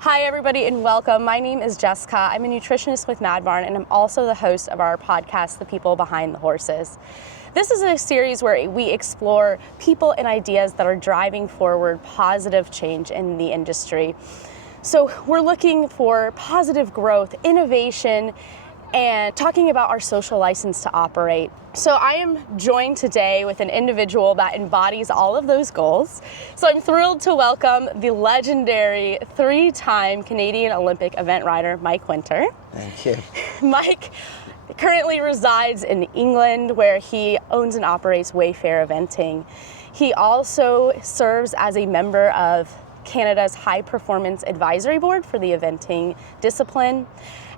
Hi everybody and welcome. My name is Jessica. I'm a nutritionist with Mad Barn and I'm also the host of our podcast, The People Behind the Horses. This is a series where we explore people and ideas that are driving forward positive change in the industry. So we're looking for positive growth, innovation, and talking about our social license to operate. So I am joined today with an individual that embodies all of those goals. So I'm thrilled to welcome the legendary three-time Canadian Olympic event rider, Mike Winter. Thank you. Mike currently resides in England, where he owns and operates Wayfair Eventing. He also serves as a member of Canada's High Performance Advisory Board for the eventing discipline.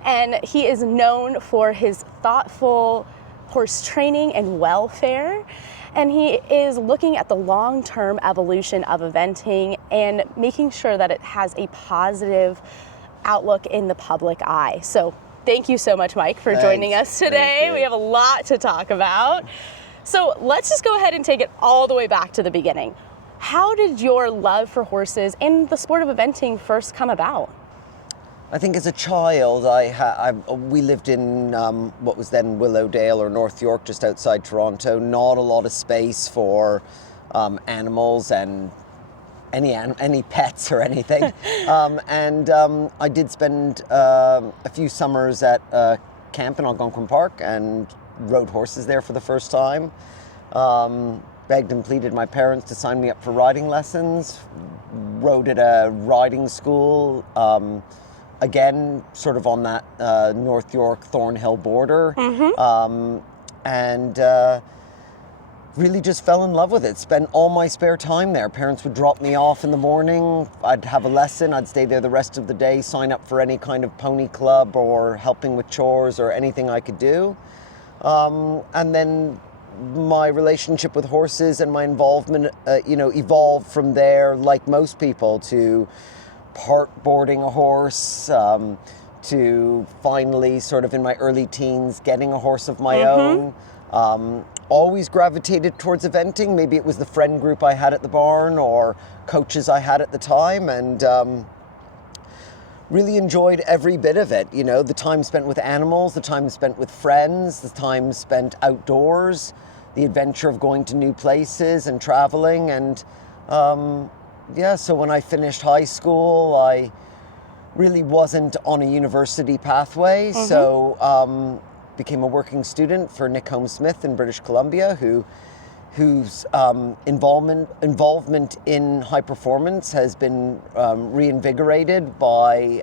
And he is known for his thoughtful horse training and welfare. And he is looking at the long-term evolution of eventing and making sure that it has a positive outlook in the public eye. So thank you so much, Mike, for joining us today. We have a lot to talk about. So let's just go ahead and take it all the way back to the beginning. How did your love for horses and the sport of eventing first come about? I think as a child, we lived in what was then Willowdale or North York, just outside Toronto. Not a lot of space for animals and any pets or anything. I did spend a few summers at camp in Algonquin Park and rode horses there for the first time. Begged and pleaded my parents to sign me up for riding lessons. Rode at a riding school. Again, sort of on that North York Thornhill border, really just fell in love with it. Spent all my spare time there. Parents would drop me off in the morning. I'd have a lesson. I'd stay there the rest of the day, sign up for any kind of pony club or helping with chores or anything I could do. And then my relationship with horses and my involvement, evolved from there, like most people, to part boarding a horse, to finally sort of in my early teens getting a horse of my own. Always gravitated towards eventing. Maybe it was the friend group I had at the barn or coaches I had at the time, and really enjoyed every bit of it. You know, the time spent with animals, the time spent with friends, the time spent outdoors, the adventure of going to new places and traveling. And so when I finished high school, I really wasn't on a university pathway. So became a working student for Nick Holmes Smith in British Columbia, whose involvement in high performance has been reinvigorated by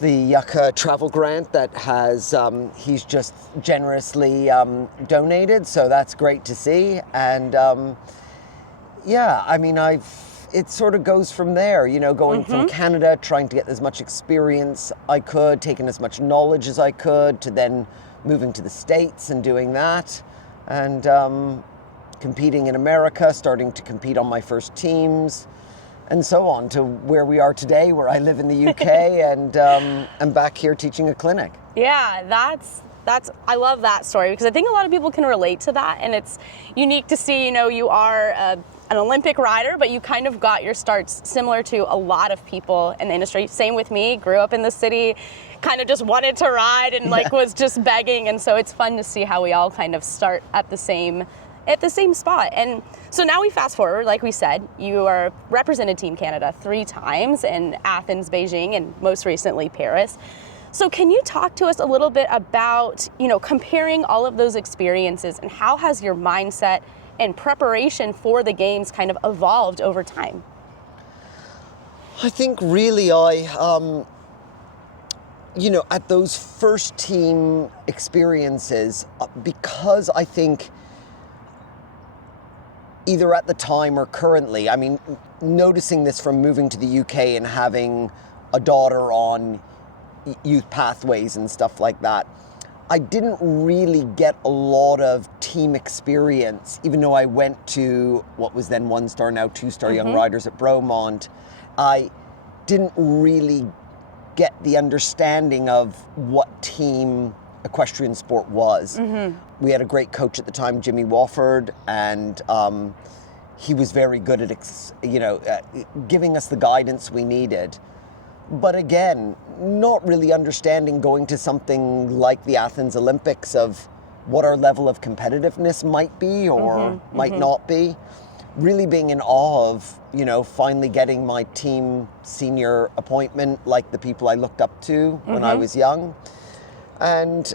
the Yucca travel grant that has he's just generously donated. So that's great to see. And it sort of goes from there, going from Canada, trying to get as much experience I could, taking as much knowledge as I could, to then moving to the States and doing that, and competing in America, starting to compete on my first teams, and so on to where we are today, where I live in the UK and I'm back here teaching a clinic. Yeah, I love that story, because I think a lot of people can relate to that, and it's unique to see, you are an Olympic rider, but you kind of got your starts similar to a lot of people in the industry. Same with me, grew up in the city, kind of just wanted to ride and was just begging, and so it's fun to see how we all kind of start at the same spot. And so now we fast forward, like we said, you are represented Team Canada 3 times in Athens, Beijing, and most recently Paris. So can you talk to us a little bit about, comparing all of those experiences, and how has your mindset and preparation for the games kind of evolved over time? I think really at those first team experiences, because I think either at the time or currently, noticing this from moving to the UK and having a daughter on youth pathways and stuff like that, I didn't really get a lot of team experience, even though I went to what was then 1-star, now 2-star young riders at Bromont. I didn't really get the understanding of what team equestrian sport was. We had a great coach at the time, Jimmy Wofford, and he was very good at, giving us the guidance we needed. But again, not really understanding going to something like the Athens Olympics of what our level of competitiveness might be or might not be. Really being in awe of, finally getting my team senior appointment, like the people I looked up to when I was young. And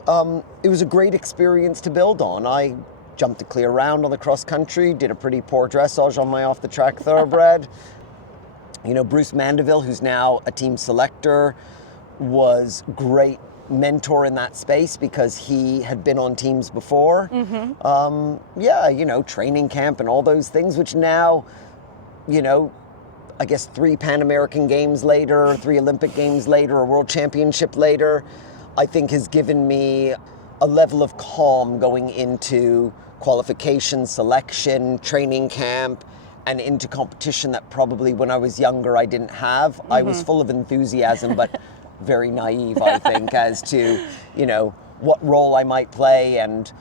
it was a great experience to build on. I jumped a clear round on the cross country, did a pretty poor dressage on my off the track thoroughbred. Bruce Mandeville, who's now a team selector, was great mentor in that space because he had been on teams before. Training camp and all those things, which now, I guess 3 Pan American Games later, 3 Olympic Games later, a World Championship later, I think has given me a level of calm going into qualification, selection, training camp, and into competition that probably when I was younger I didn't have. I was full of enthusiasm, but very naive, I think, as to, what role I might play and,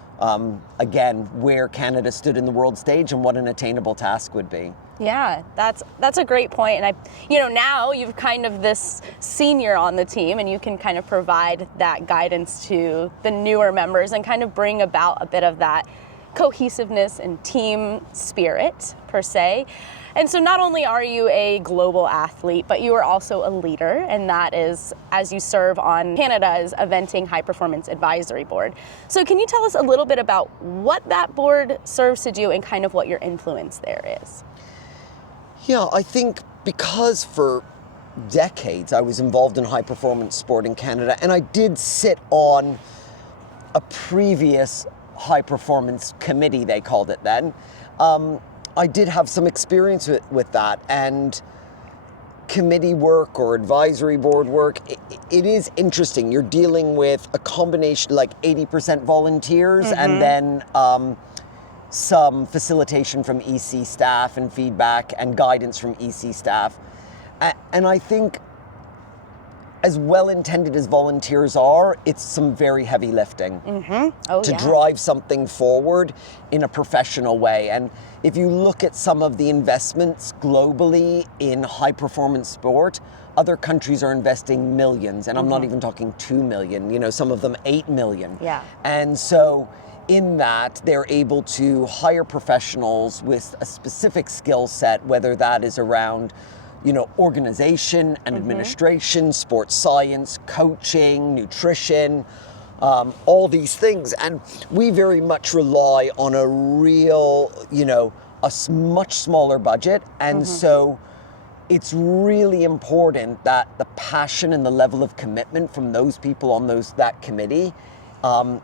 again, where Canada stood in the world stage and what an attainable task would be. Yeah, that's a great point. And now you've kind of this senior on the team and you can kind of provide that guidance to the newer members and kind of bring about a bit of that cohesiveness and team spirit, per se. And so not only are you a global athlete, but you are also a leader, and that is as you serve on Canada's Eventing High Performance Advisory Board. So can you tell us a little bit about what that board serves to do and kind of what your influence there is? Yeah, I think because for decades I was involved in high performance sport in Canada, and I did sit on a previous high performance committee, they called it then. I did have some experience with that, and committee work or advisory board work, it is interesting. You're dealing with a combination, like 80% volunteers and then some facilitation from EC staff and feedback and guidance from EC staff. And I think as well-intended as volunteers are, it's some very heavy lifting to drive something forward in a professional way. And if you look at some of the investments globally in high-performance sport, other countries are investing millions, and I'm not even talking 2 million, some of them 8 million. Yeah. And so in that, they're able to hire professionals with a specific skill set, whether that is around organization and administration, sports science, coaching, nutrition, all these things. And we very much rely on a real, a much smaller budget. And so it's really important that the passion and the level of commitment from those people on that committee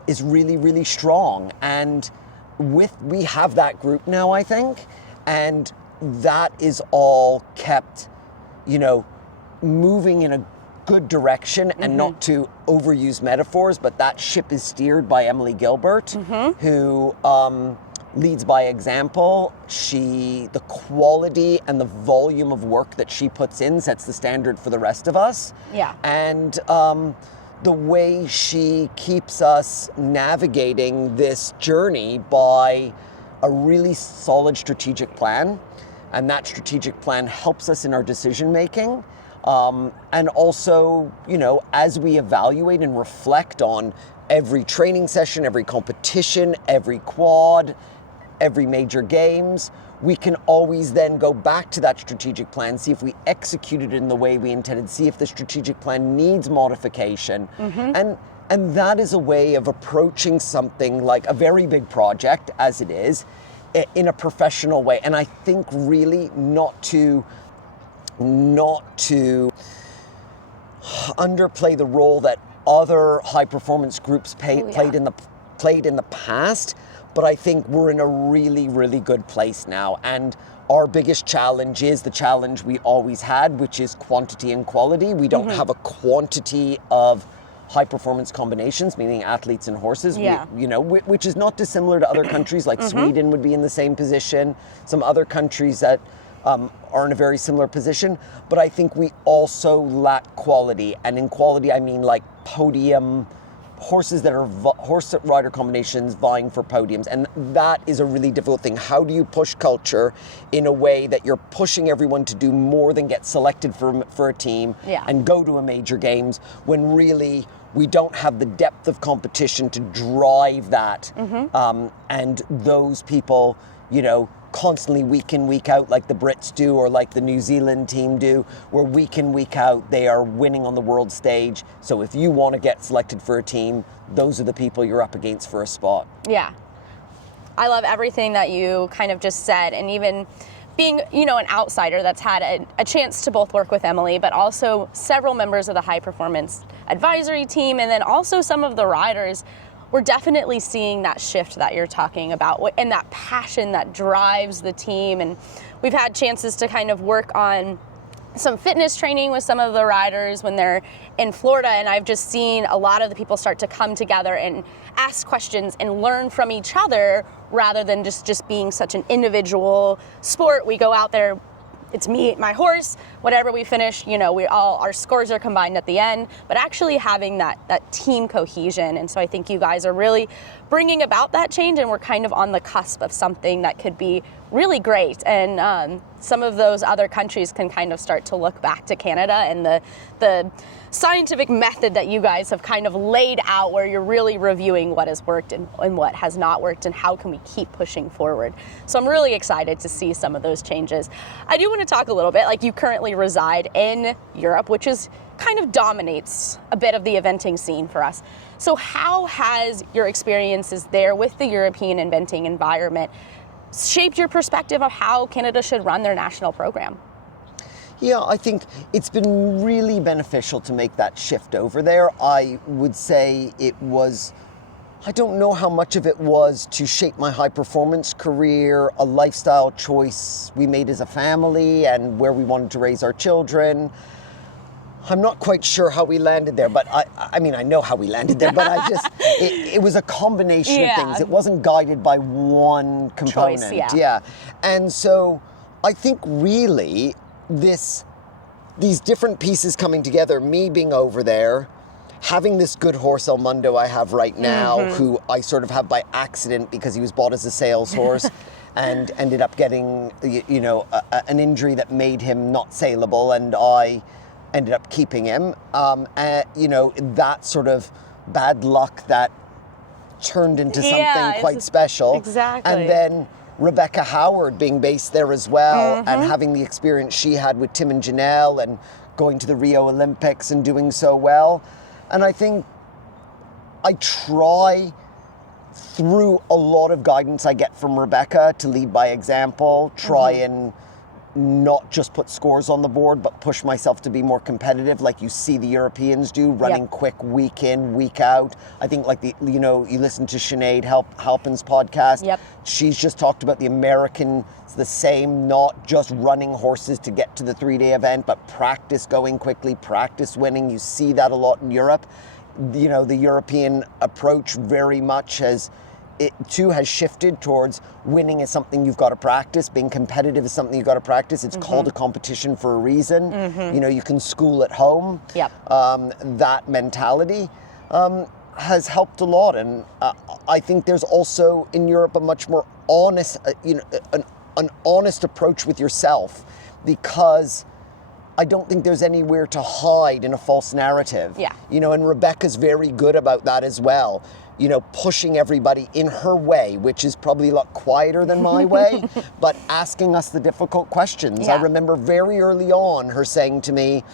is really, really strong. And we have that group now, I think, and that is all kept, moving in a good direction, and not to overuse metaphors, but that ship is steered by Emily Gilbert, who leads by example. The quality and the volume of work that she puts in sets the standard for the rest of us. Yeah. And the way she keeps us navigating this journey by a really solid strategic plan. And that strategic plan helps us in our decision making. And also, as we evaluate and reflect on every training session, every competition, every quad, every major games, we can always then go back to that strategic plan, see if we executed it in the way we intended, see if the strategic plan needs modification. And that is a way of approaching something like a very big project, as it is, in a professional way. And I think really not to underplay the role that other high performance groups played in the past, but I think we're in a really, really good place now. And our biggest challenge is the challenge we always had, which is quantity and quality. We don't have a quantity of high performance combinations, meaning athletes and horses, which is not dissimilar to other countries, like Sweden would be in the same position, some other countries that are in a very similar position. But I think we also lack quality, and in quality I mean like podium horses that are horse rider combinations vying for podiums, and that is a really difficult thing. How do you push culture in a way that you're pushing everyone to do more than get selected for a team and go to a major games, when really we don't have the depth of competition to drive that, and those people, you know, constantly week in, week out, like the Brits do or like the New Zealand team do, where week in, week out they are winning on the world stage. So if you want to get selected for a team, those are the people you're up against for a spot. Yeah. I love everything that you kind of just said, and even being, you know, an outsider that's had a chance to both work with Emily, but also several members of the high performance advisory team, and then also some of the riders. We're definitely seeing that shift that you're talking about, and that passion that drives the team. And we've had chances to kind of work on some fitness training with some of the riders when they're in Florida, and I've just seen a lot of the people start to come together and ask questions and learn from each other, rather than just being such an individual sport. We go out there, it's me, my horse, whatever we finish, you know, our scores are combined at the end, but actually having that team cohesion. And so I think you guys are really bringing about that change, and we're kind of on the cusp of something that could be really great. And some of those other countries can kind of start to look back to Canada and the scientific method that you guys have kind of laid out, where you're really reviewing what has worked and what has not worked, and how can we keep pushing forward. So I'm really excited to see some of those changes. I do want to talk a little bit, like, you currently reside in Europe, which is kind of dominates a bit of the eventing scene for us. So how has your experiences there with the European eventing environment shaped your perspective of how Canada should run their national program? Yeah, I think it's been really beneficial to make that shift over there. I would say it was, I don't know how much of it was to shape my high performance career, a lifestyle choice we made as a family, and where we wanted to raise our children. I'm not quite sure how we landed there, but I mean, I know how we landed there, but it was a combination of things. It wasn't guided by one component. Choice, And so I think really these different pieces coming together, me being over there, having this good horse El Mundo I have right now, who I sort of have by accident because he was bought as a sales horse and ended up getting, you know, an injury that made him not saleable, and I ended up keeping him. You know, that sort of bad luck that turned into something quite special. Exactly. And then Rebecca Howard being based there as well, and having the experience she had with Tim and Janelle, and going to the Rio Olympics and doing so well. And I think I try, through a lot of guidance I get from Rebecca, to lead by example, try and not just put scores on the board, but push myself to be more competitive, like you see the Europeans do, running quick week in, week out. I think, like, you listen to Sinead Halpin's podcast. She's just talked about the American, it's the same, not just running horses to get to the 3-day event, but practice going quickly, practice winning. You see that a lot in Europe. You know, the European approach very much has shifted towards winning is something you've got to practice, being competitive is something you've got to practice. It's called a competition for a reason. You know, you can school at home. That mentality has helped a lot. And I think there's also in Europe a much more honest, an honest approach with yourself, because I don't think there's anywhere to hide in a false narrative. You know, and Rebecca's very good about that as well. You know, pushing everybody in her way, which is probably a lot quieter than my way, but asking us the difficult questions. I remember very early on her saying to me,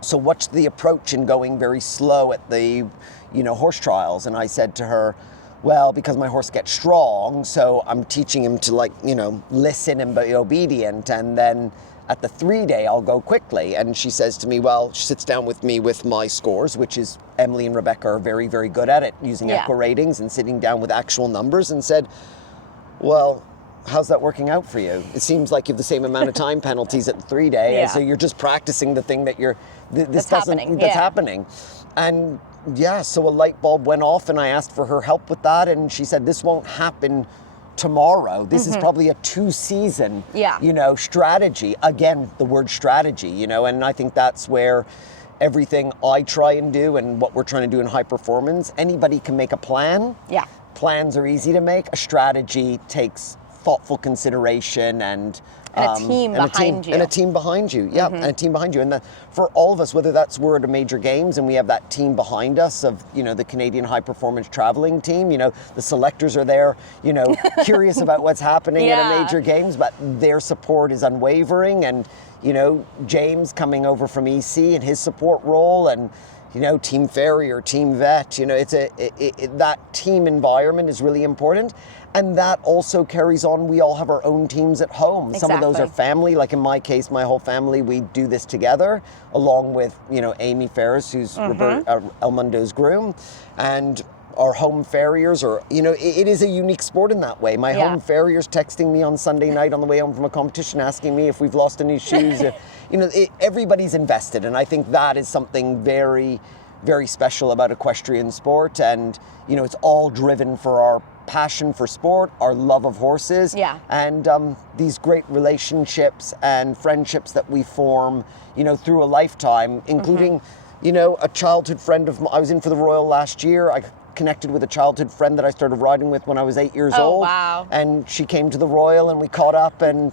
so what's the approach in going very slow at the, you know, horse trials? And I said to her, well, because my horse gets strong, so I'm teaching him to, like, you know, listen and be obedient, and then at the 3-day, I'll go quickly. And she says to me, well, she sits down with me with my scores, which is Emily and Rebecca are very, very good at it, using equa ratings and sitting down with actual numbers, and said, well, how's that working out for you? It seems like you have the same amount of time penalties at the 3-day, and so you're just practicing the thing that that's happening. And so a light bulb went off, and I asked for her help with that, and she said, this won't happen tomorrow. This is probably a 2-season, you know, strategy. Again, the word strategy, you know, and I think that's where, everything I try and do and what we're trying to do in high performance, anybody can make a plan. Yeah. Plans are easy to make. A strategy takes thoughtful consideration and a team behind you. And a team behind you, yeah, and a team behind you. And for all of us, whether that's we're at a major games and we have that team behind us of, the Canadian high performance traveling team, the selectors are there, curious about what's happening at a major games, but their support is unwavering. And, James coming over from EC and his support role, and, Team Ferry or Team Vet, that team environment is really important. And that also carries on. We all have our own teams at home. Exactly. Some of those are family. Like in my case, my whole family, we do this together, along with, Amy Ferris, who's El Mundo's groom, and our home farriers are, it is a unique sport in that way. My home farrier's texting me on Sunday night on the way home from a competition, asking me if we've lost any shoes. Everybody's invested. And I think that is something very, very special about equestrian sport. And, it's all driven for our passion for sport, our love of horses, and these great relationships and friendships that we form, through a lifetime, including, a childhood friend of mine. I was in for the Royal last year. I connected with a childhood friend that I started riding with when I was 8 years old. Wow. And she came to the Royal and we caught up, and,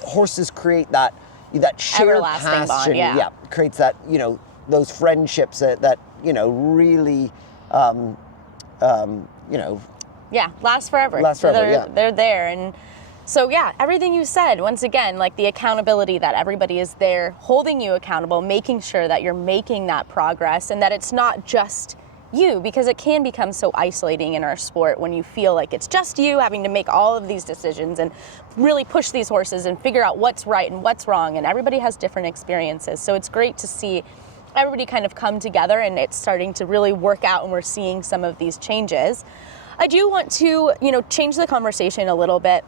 horses create that shared everlasting passion. bond, creates that, those friendships that really, last forever. They're there. And so, everything you said, once again, like the accountability, that everybody is there holding you accountable, making sure that you're making that progress and that it's not just you, because it can become so isolating in our sport when you feel like it's just you having to make all of these decisions and really push these horses and figure out what's right and what's wrong. And everybody has different experiences. So it's great to see everybody kind of come together and it's starting to really work out and we're seeing some of these changes. I do want to, change the conversation a little bit,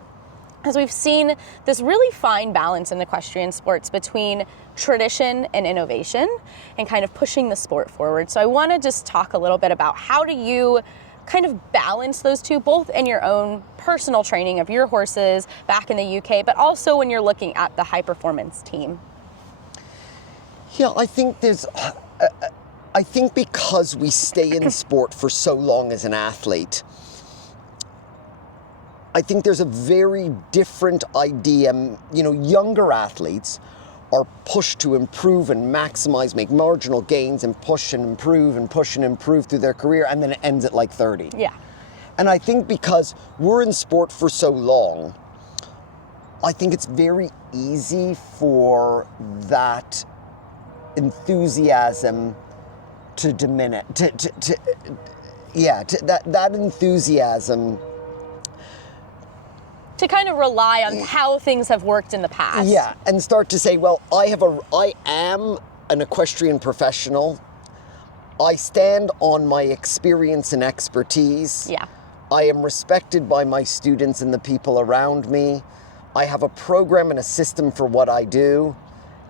because we've seen this really fine balance in equestrian sports between tradition and innovation and kind of pushing the sport forward. So I want to just talk a little bit about how do you kind of balance those two, both in your own personal training of your horses back in the UK, but also when you're looking at the high performance team. Yeah, I think because we stay in sport for so long as an athlete, I think there's a very different idea. Younger athletes are pushed to improve and maximize, make marginal gains and push and improve through their career, and then it ends at like 30. Yeah. And I think because we're in sport for so long, I think it's very easy for that enthusiasm to diminish. That enthusiasm to kind of rely on how things have worked in the past. Yeah, and start to say, well, I am an equestrian professional. I stand on my experience and expertise. Yeah. I am respected by my students and the people around me. I have a program and a system for what I do,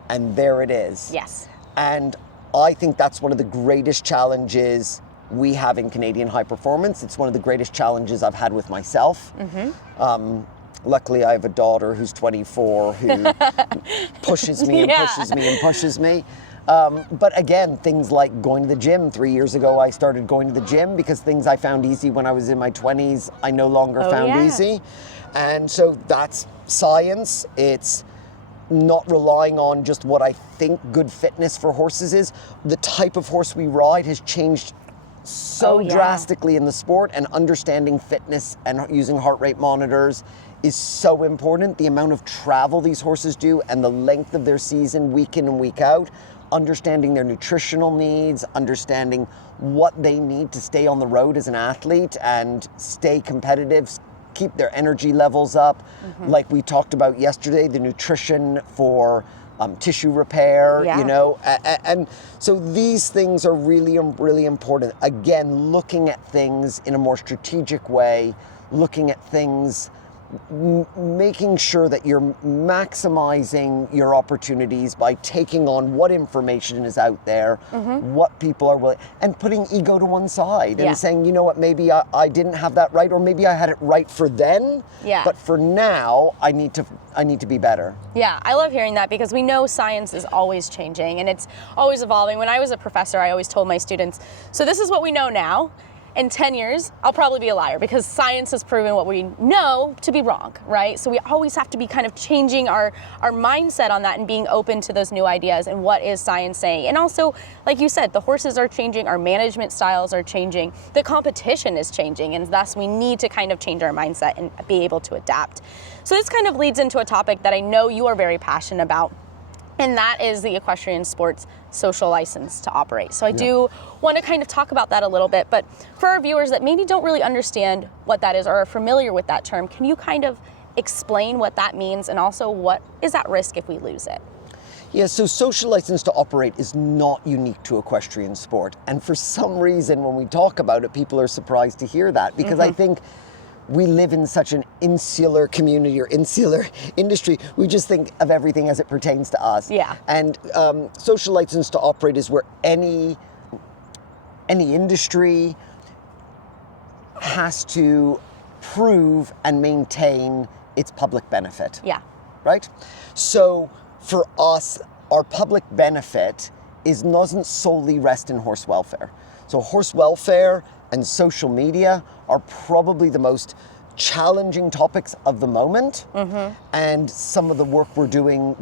and there it is. Yes. And I think that's one of the greatest challenges we have in Canadian high performance. It's one of the greatest challenges I've had with myself. Luckily, I have a daughter who's 24 who pushes me and pushes me. But again, things like going to the gym. 3 years ago, I started going to the gym because things I found easy when I was in my 20s, I no longer found easy. And so that's science. It's not relying on just what I think good fitness for horses is. The type of horse we ride has changed so drastically in the sport, and understanding fitness and using heart rate monitors is so important. The amount of travel these horses do and the length of their season week in and week out, understanding their nutritional needs, understanding what they need to stay on the road as an athlete and stay competitive, keep their energy levels up. Like we talked about yesterday, the nutrition for tissue repair, and so these things are really, really important. Again, looking at things in a more strategic way, looking at things making sure that you're maximizing your opportunities by taking on what information is out there, what people are willing, and putting ego to one side and saying, you know what, maybe I didn't have that right, or maybe I had it right for then, but for now I need to be better. Yeah, I love hearing that, because we know science is always changing and it's always evolving. When I was a professor, I always told my students, so this is what we know now. In 10 years, I'll probably be a liar, because science has proven what we know to be wrong, right? So we always have to be kind of changing our mindset on that and being open to those new ideas and what is science saying. And also, like you said, the horses are changing, our management styles are changing, the competition is changing, and thus we need to kind of change our mindset and be able to adapt. So this kind of leads into a topic that I know you are very passionate about, and that is the equestrian sports social license to operate. So I do want to kind of talk about that a little bit, but for our viewers that maybe don't really understand what that is or are familiar with that term, can you kind of explain what that means, and also what is at risk if we lose it? Yeah, so social license to operate is not unique to equestrian sport. And for some reason, when we talk about it, people are surprised to hear that, because I think we live in such an insular community or insular industry. We just think of everything as it pertains to us. Yeah. And social license to operate is where any industry has to prove and maintain its public benefit. Yeah. Right? So for us, our public benefit doesn't solely rest in horse welfare. So horse welfare and social media are probably the most challenging topics of the moment, and some of the work we're doing,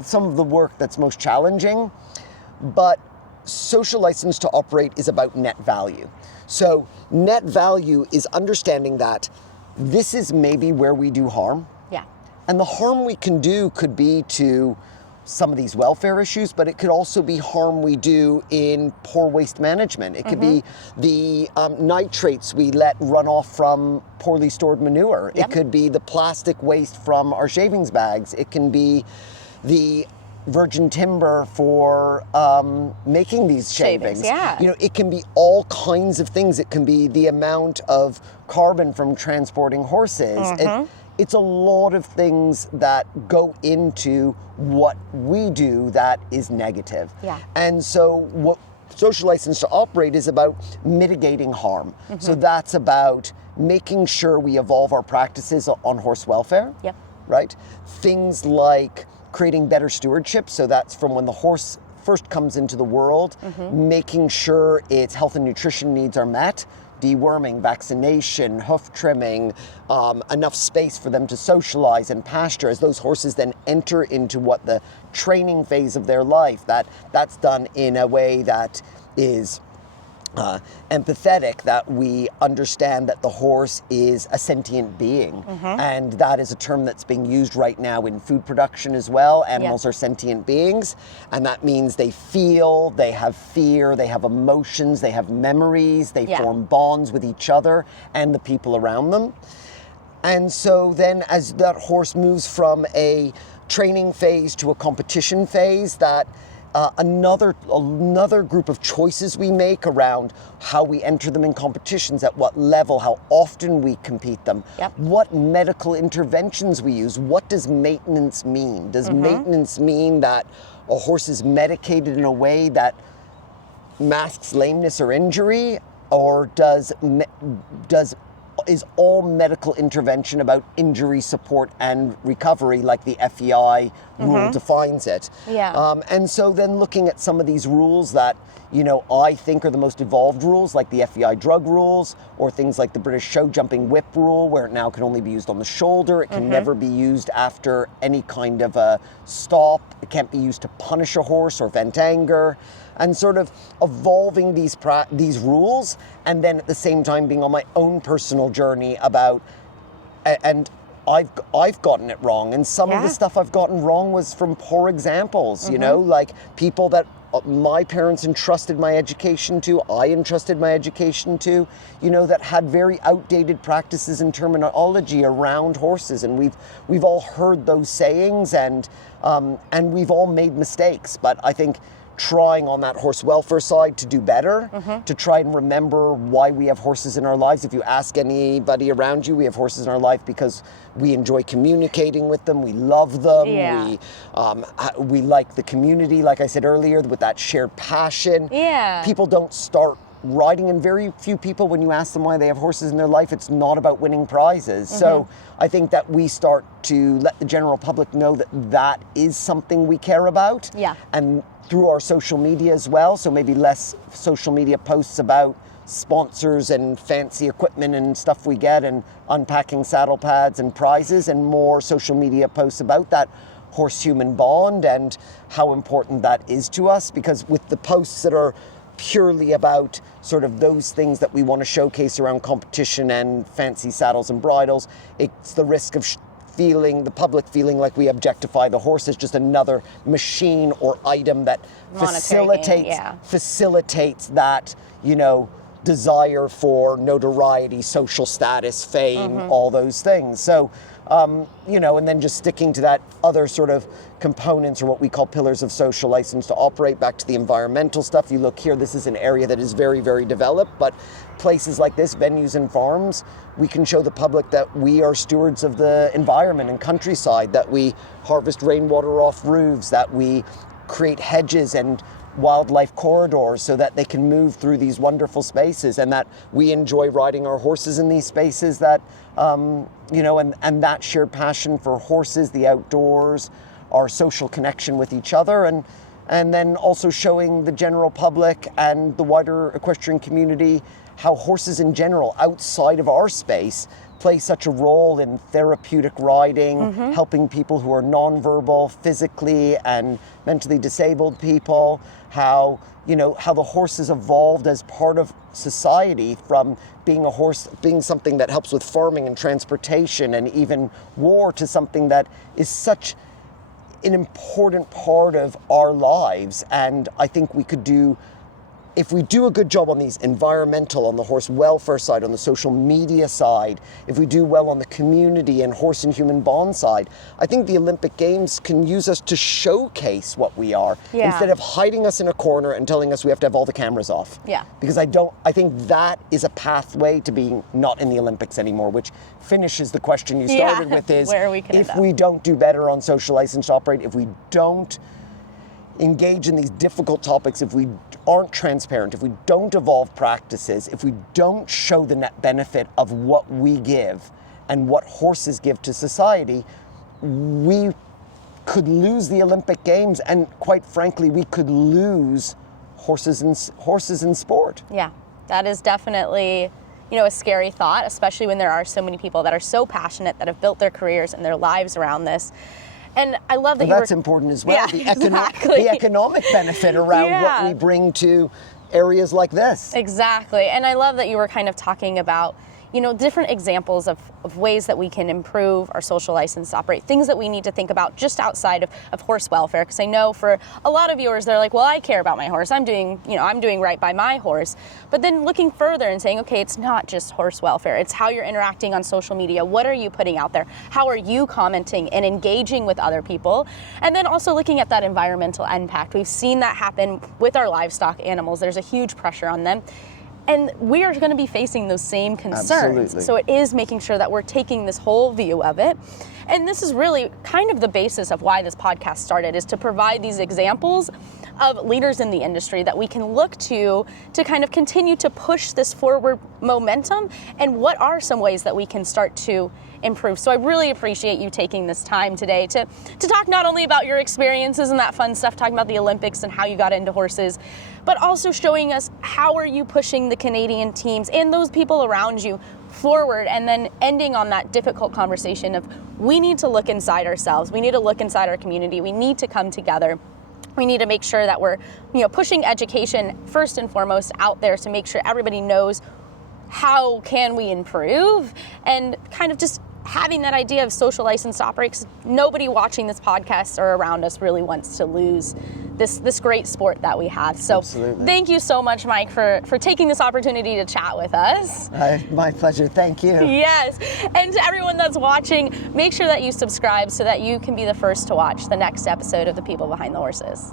some of the work that's most challenging. But social license to operate is about net value. So net value is understanding that this is maybe where we do harm. Yeah. And the harm we can do could be to some of these welfare issues, but it could also be harm we do in poor waste management. It could be the nitrates we let run off from poorly stored manure. It could be the plastic waste from our shavings bags. It can be the virgin timber for making these shavings. Yeah. You know, it can be all kinds of things. It can be the amount of carbon from transporting horses. It's a lot of things that go into what we do that is negative. Yeah. And so what social license to operate is about mitigating harm. So that's about making sure we evolve our practices on horse welfare. Yep. Right? Things like creating better stewardship. So that's from when the horse first comes into the world, making sure its health and nutrition needs are met. Deworming, vaccination, hoof trimming, enough space for them to socialize and pasture. As those horses then enter into what the training phase of their life, that's done in a way that is empathetic, that we understand that the horse is a sentient being. And that is a term that's being used right now in food production as well. Animals are sentient beings, and that means they feel, they have fear, they have emotions, they have memories, they form bonds with each other and the people around them. And so then as that horse moves from a training phase to a competition phase, that another group of choices we make around how we enter them in competitions, at what level, how often we compete them, what medical interventions we use. What does maintenance mean? Does maintenance mean that a horse is medicated in a way that masks lameness or injury, or is all medical intervention about injury support and recovery, like the FEI rule defines it? And so then looking at some of these rules that, you know, I think are the most evolved rules, like the FEI drug rules, or things like the British show jumping whip rule, where it now can only be used on the shoulder. It can never be used after any kind of a stop. It can't be used to punish a horse or vent anger. And sort of evolving these rules, and then at the same time being on my own personal journey about, and I've gotten it wrong, and some of the stuff I've gotten wrong was from poor examples. You know, like people that my parents entrusted my education to, I entrusted my education to, you know, that had very outdated practices and terminology around horses, and we've all heard those sayings, and we've all made mistakes. But I think trying on that horse welfare side to do better, to try and remember why we have horses in our lives. If you ask anybody around you, we have horses in our life because we enjoy communicating with them, we love them, we like the community, like I said earlier, with that shared passion. Yeah. People don't start riding, and very few people, when you ask them why they have horses in their life, it's not about winning prizes. So I think that we start to let the general public know that that is something we care about. Yeah. And through our social media as well, so maybe less social media posts about sponsors and fancy equipment and stuff we get and unpacking saddle pads and prizes, and more social media posts about that horse-human bond and how important that is to us. Because with the posts that are purely about sort of those things that we want to showcase around competition and fancy saddles and bridles, it's the risk of the public feeling like we objectify the horse as just another machine or item that facilitates that, you know, desire for notoriety, social status, fame, all those things. So, you know, and then just sticking to that other sort of components, or what we call pillars of social license to operate, back to the environmental stuff. You look here, this is an area that is very, very developed, but places like this, venues and farms, we can show the public that we are stewards of the environment and countryside, that we harvest rainwater off roofs, that we create hedges and wildlife corridors so that they can move through these wonderful spaces, and that we enjoy riding our horses in these spaces, that, you know, and that shared passion for horses, the outdoors, our social connection with each other, and then also showing the general public and the wider equestrian community how horses in general, outside of our space, play such a role in therapeutic riding, helping people who are nonverbal, physically and mentally disabled people, how, you know, how the horse has evolved as part of society from being a horse, being something that helps with farming and transportation and even war, to something that is such an important part of our lives. And I think we could do, if we do a good job on these environmental, on the horse welfare side, on the social media side, if we do well on the community and horse and human bond side, I think the Olympic Games can use us to showcase what we are, instead of hiding us in a corner and telling us we have to have all the cameras off. Yeah. Because I think that is a pathway to being not in the Olympics anymore, which finishes the question you started with, is where we can if we don't do better on social license to operate, if we don't engage in these difficult topics, if we aren't transparent, if we don't evolve practices, if we don't show the net benefit of what we give and what horses give to society, we could lose the Olympic Games, and quite frankly, we could lose horses in sport. Yeah, that is definitely, you know, a scary thought, especially when there are so many people that are so passionate, that have built their careers and their lives around this. And I love that that's important as well. Yeah, the economic benefit around what we bring to areas like this. Exactly. And I love that you were kind of talking about, you know, different examples of ways that we can improve our social license to operate, things that we need to think about just outside of horse welfare. Because I know for a lot of viewers, they're like, well, I care about my horse. I'm doing right by my horse. But then looking further and saying, okay, it's not just horse welfare. It's how you're interacting on social media. What are you putting out there? How are you commenting and engaging with other people? And then also looking at that environmental impact. We've seen that happen with our livestock animals. There's a huge pressure on them. And we are going to be facing those same concerns. Absolutely. So it is making sure that we're taking this whole view of it. And this is really kind of the basis of why this podcast started, is to provide these examples of leaders in the industry that we can look to kind of continue to push this forward momentum, and what are some ways that we can start to improve. So I really appreciate you taking this time today to talk not only about your experiences and that fun stuff, talking about the Olympics and how you got into horses, but also showing us how are you pushing the Canadian teams and those people around you forward, and then ending on that difficult conversation of we need to look inside ourselves, we need to look inside our community, we need to come together. We need to make sure that we're, you know, pushing education first and foremost out there to make sure everybody knows how can we improve, and kind of just having that idea of social license to operate, 'cause nobody watching this podcast or around us really wants to lose this great sport that we have. So Absolutely. Thank you so much, Mike, for taking this opportunity to chat with us. My pleasure. Thank you. Yes. And to everyone that's watching, make sure that you subscribe so that you can be the first to watch the next episode of The People Behind the Horses.